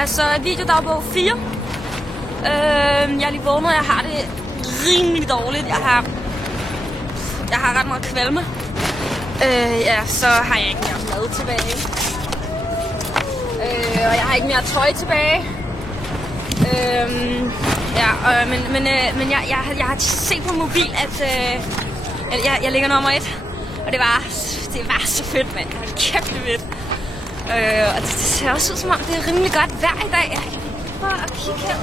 Altså videodagbog 4. Jeg er lige vågnet, jeg har det rimelig dårligt. Jeg har ret meget kvalme. Ja, så har jeg ikke mere mad tilbage. Og jeg har ikke mere tøj tilbage. Men jeg har set på mobil, at jeg ligger nummer 1. Og det var så fedt, mand. Det var kæmpe fedt. Og det ser også ud som om, det er rimelig godt vejr i dag. Jeg kan prøve at kigge her.